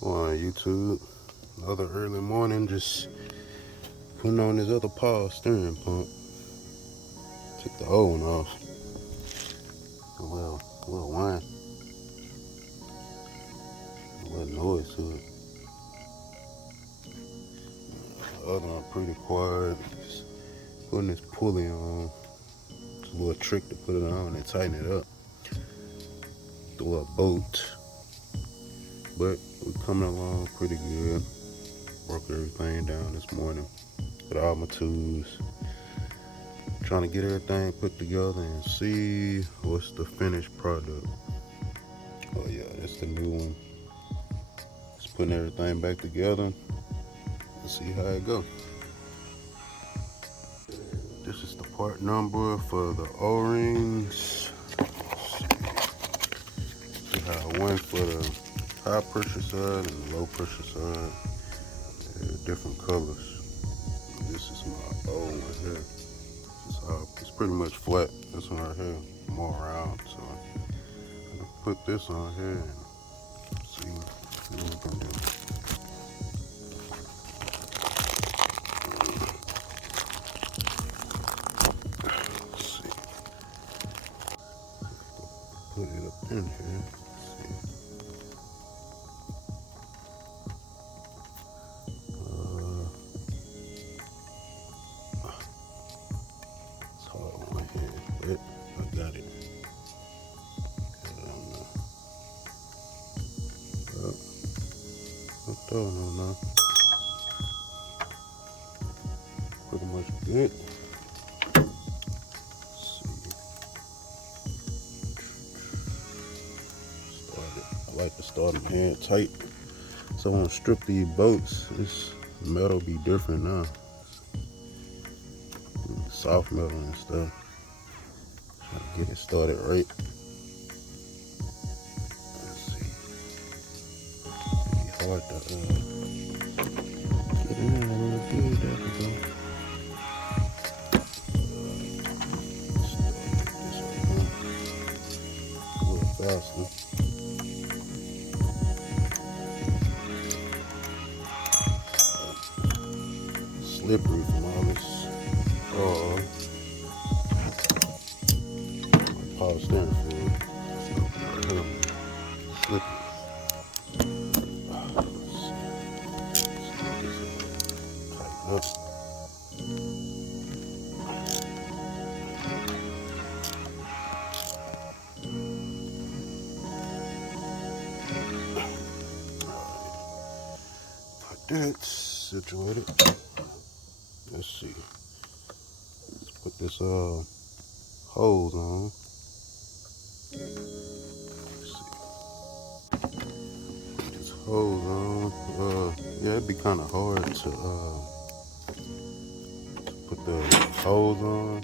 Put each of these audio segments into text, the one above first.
On YouTube. Another early morning, just putting on this other power steering pump. Took the old one off. A little whine. A little noise to it. The other one pretty quiet. Just putting this pulley on. It's a little trick to put it on and tighten it up. Throw a bolt. But we're coming along pretty good. Broke everything down this morning. Got all my tools. Trying to get everything put together and see what's the finished product. Oh yeah, that's the new one. Just putting everything back together. Let's see how it goes. This is the part number for the O-rings. See how I went for the high pressure side and the low pressure side. They're different colors. This is my old one here. It's pretty much flat. This one right here, more round. So I'm gonna put this on here and see what we can do. Let's see. Put it up in here. Let's see. It's hard on my hand, but I got it. I'm throwing on now. Pretty much good. I like to start them hand tight. So I'm gonna strip these bolts. This metal be different now. Soft metal and stuff. Trying to get it started right. Let's see. It's hard to get in there a little good. There we go. A little faster. Slippery from all this power steering fluid. Slippery. Tighten up. Like that, situated. Let's see. Let's put this hose on. Let's see. This hose on. Yeah, it'd be kind of hard to put the hose on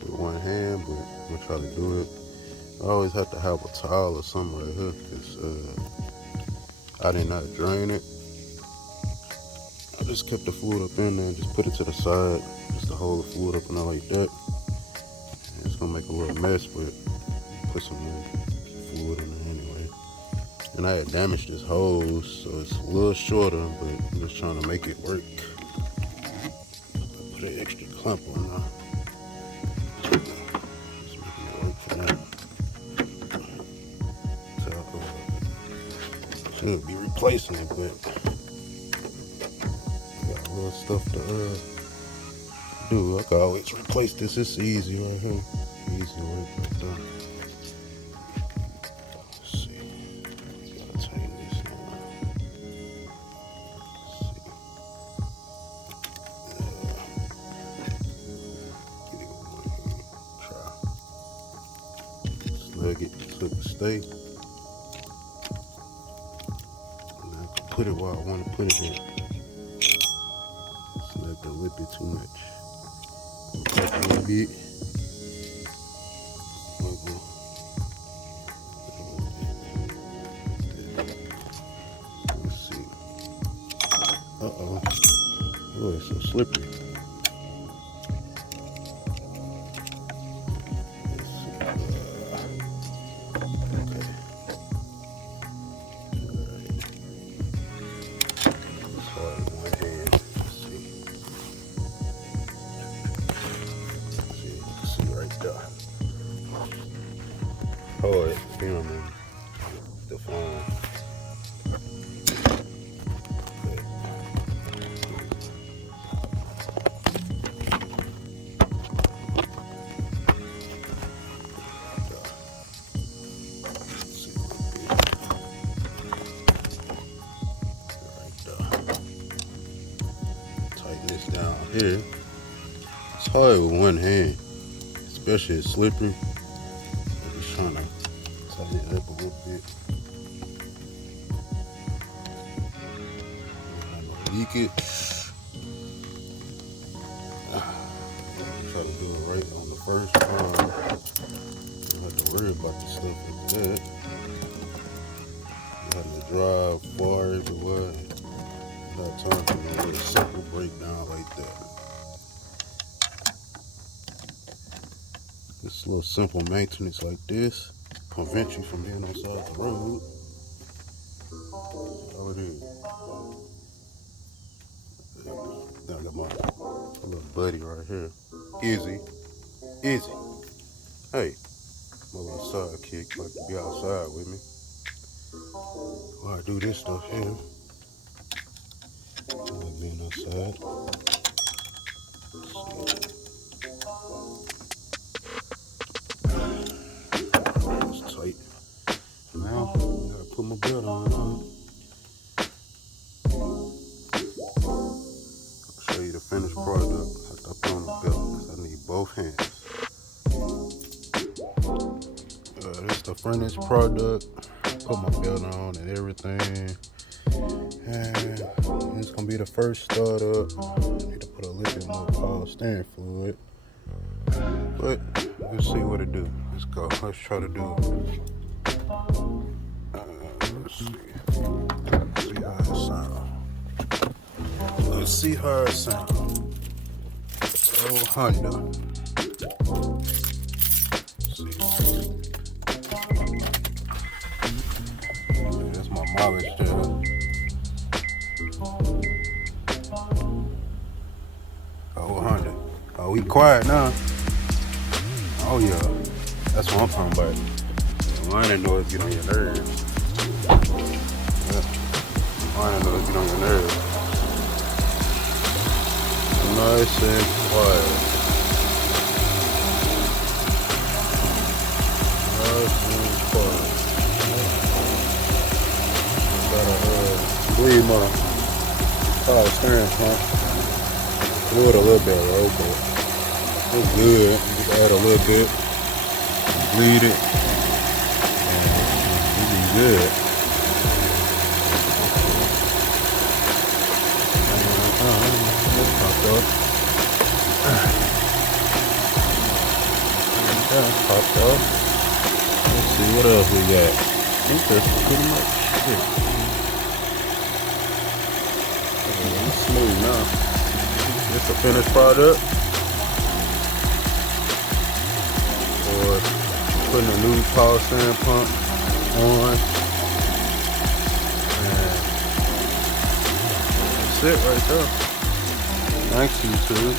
with one hand, but I'm gonna try to do it. I always have to have a towel or something right here because I did not drain it. I just kept the fluid up in there and just put it to the side just to hold the fluid up in there like that. And it's gonna make a little mess, but put some more fluid in there anyway. And I had damaged this hose, so it's a little shorter, but I'm just trying to make it work. I put an extra clamp on now. Just making it work for that. So should be replacing it, but little stuff to do. I can always replace this. It's easy right here. Easy work right there. Let's see. Gotta tighten this now. Let's see. Get it with one hand. Try. Snug it so it can stay. And I can put it where I want to put it in. Not to whip it too much. Touch a little bit. Let's see. Uh-oh. Oh, it's so slippery. Let's see. Okay. hard filming the phone. Tighten this down here. It's hard with one hand, especially it's slippery. I'm just trying to tighten it up a little bit. Leakage. Try to do it right on the first time. Don't have to worry about the stuff like that. You have to drive far everywhere. Not time for a little simple breakdown like that. This little simple maintenance like this prevents you from being on the side of the road. How it is. Now I got my little buddy right here. Izzy. Hey, my little sidekick like to be outside with me. While I do this stuff here. I like being outside. It's tight. Now, I gotta put my belt on. I'll show you the finished product after I put on the belt because I need both hands. This is the finished product. Put my belt on and everything. And it's gonna be the first startup. I need to put a little bit more power steering fluid. But let's see what it do. Let's go. Let's try to do it. Let's see. Let's see how it sounds. Oh, Honda. Let's see. That's my mileage there. Oh, Honda. Oh, we quiet now. Oh, yeah. That's what I'm talking about. The whining noise get on your nerves. Yeah. Whining noise get on your nerves. Nice and quiet. Nice and quiet. Gotta bleed my power steering pump. Do it a little bit, right? But it's good. Just add a little bit. Bleed it. And it'll be good. That's popped up. That's popped up. Let's see what else we got. I think that's pretty much it. It's smooth now. It's a finished product for putting a new power steering pump on. And that's it right there. Thanks, YouTube.